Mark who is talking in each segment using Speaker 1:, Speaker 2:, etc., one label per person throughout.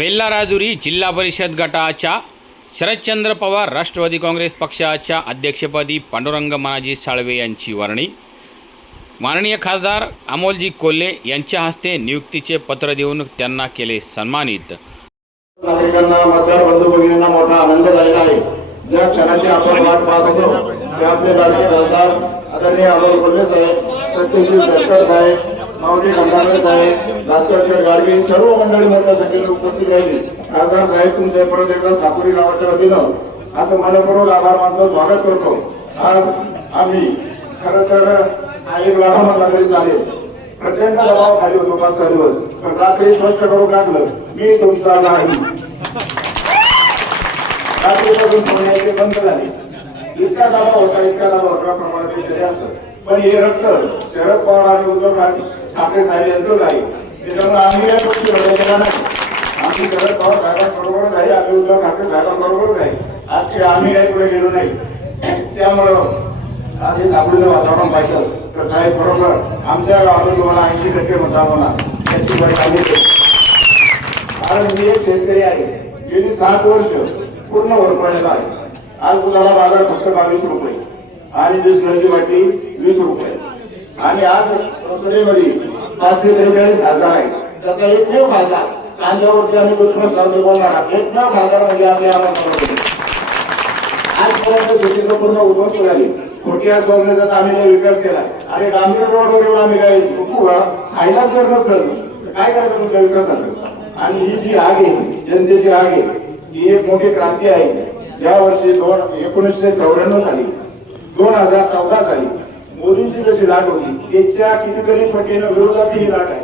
Speaker 1: बेल्लाराजुरी राजुरी जिल्हा परिषद गटाच्या शरदचंद्र पवार राष्ट्रवादी काँग्रेस पक्षाच्या अध्यक्षपदी पांडुरंग मनाजी साळवे यांची वर्णी. माननीय खासदार अमोलजी कोल्हे यांच्या हस्ते नियुक्तीचे पत्र देऊन त्यांना केले सन्मानित.
Speaker 2: नागरिकांना मतदार बंधू भगिनींना मोठा आनंद झालेला आहे. ज्या क्षणाची आपण वाट पाहत होतो ते आपले लाडके खासदार आदरणीय अमोल कोल्हे साहेब सत्यशील साहेब माऊली खंडागरे साहेब भास्करकर गाडगे सर्व मंडळी मोठ्या संख्येने उपस्थित राहिली. खासदार साहेब तुमचे परत एकदा सापुरी गावाच्या वतीनं. आता मनपूर्वक आभार मानतो स्वागत करतो. आज आम्ही खरं तर एक लढा नगरी झाले प्रचंड दबाव खाली होतो पाच सहा दिवस. पण रात्री स्वच्छ करून टाकलं. मी तुमचा नाही. रात्रीपासून सोडण्याचे बंद झाले. इतका दबाव होता इतका दबाव होता प्रमाणात ते पण हे रक्त शरद पवार आणि उद्धव ठाकरे साहेब यांचंच आहे त्याच्यामुळे आम्ही या गोष्टी बदललेल्या नाही. आम्ही शरद पवार साहेबांबरोबरच आहे आम्ही उद्धव ठाकरे साहेबांबरोबरच आहे आज ते आम्ही काही पुढे गेलो नाही. त्यामुळं आज हे सापडीचं वातावरण पाहिजे तर साहेब बरोबर आमच्या गावातून तुम्हाला ऐंशी टक्के मतदान होणार. याची कारण मी एक शेतकरी आहे. गेली सात वर्ष पूर्ण वर आहे. आज दुधाला बाजार फक्त बावीस रुपये आणि वीस घरची वाटी वीस रुपये. आणि आज संसदेमध्ये पाचशे त्रेचाळीस खासदार आहेत. त्याचा एकमेव खासदार कांद्यावरती आम्ही दुश्मन चालू बोलणार आहोत. एकमेव खासदार म्हणजे आम्ही आम्हाला आजपर्यंत शेतीचं पूर्ण उद्ध्वस्त झाली खोटी आज बघण्याचा आम्ही काही विकास केला. आणि डांबरी रोडवर येऊन आम्ही काय का? खायला जर नसतं तर काय करायचं तुमच्या विकासाचं? आणि ही जी आग आहे जनतेची आग आहे ही एक मोठी क्रांती आहे. या वर्षी दोन एकोणीसशे चौऱ्याण्णव साली दोन हजार चौदा साली मोदींची जशी लाट होती त्याच्या कितीतरी पटीनं विरोधात ही लाट आहे.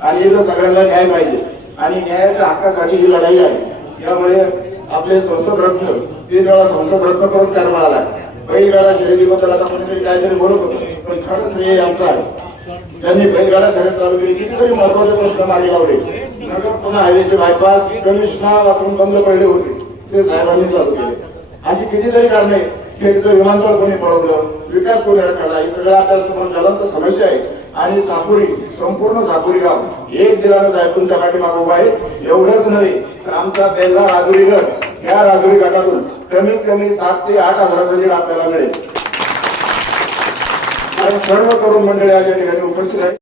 Speaker 2: आणि इथं सगळ्यांना न्याय पाहिजे. आणि न्यायाच्या हक्कासाठी ही लढाई आहे. त्यामुळे आपले संसद रत्न तीन वेळा संसद रत्न पुरस्कार मिळाला. बैलगाडा शर्यतीबद्दल आता कोणीतरी काहीतरी बोलत होतं पण खरंच हे आमचं आहे. त्यांनी बैलगाडा शर्यत चालू केली. कितीतरी महत्त्वाचे प्रश्न मागे लावले. नगर पुन्हा हायवेचे बायपास कमिशना वापरून बंद पडले होते. ते साहेबांनी चालू केले. अशी कितीतरी कारणे खेडचं विमानतळ कोणी पळवलं विकास कोणी राखला हे सगळं आता समोर ज्वलंत समस्या आहे. आणि सापुरी संपूर्ण सापुरी गाव एक दिलानं साहेब तुमच्या पाठीमागं उभा आहे. एवढंच नव्हे तर आमचा बेल्ला राजुरी गट या राजुरी गटातून कमीत कमी सात ते आठ हजाराचा लीड आपल्याला मिळेल. आणि सर्व तरुण मंडळी या ठिकाणी उपस्थित आहे